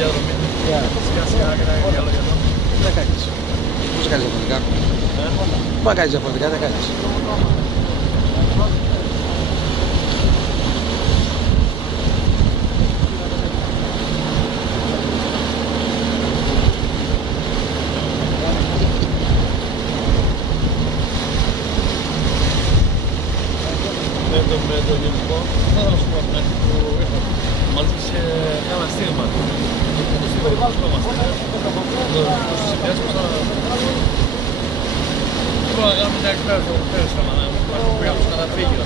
διαδρομή. Σιγά σιγά και τα ίδια λόγια εδώ. Τι θα κάνεις. Πώς θα κάνεις διαφορετικά. Πού να κάνεις διαφορετικά, τι θα κάνεις. Με το γενικό, θα ήθελα να σου πω που ήρθα. Μας ζήτησε ένα στίγμα. Το στίγμα δεν βάζουμε. Το συνδυάσουμε σαν... Μπορούμε να κάνουμε μια εκπαίδευση από πέρυσι, που πήγαμε στο καταφύγιο.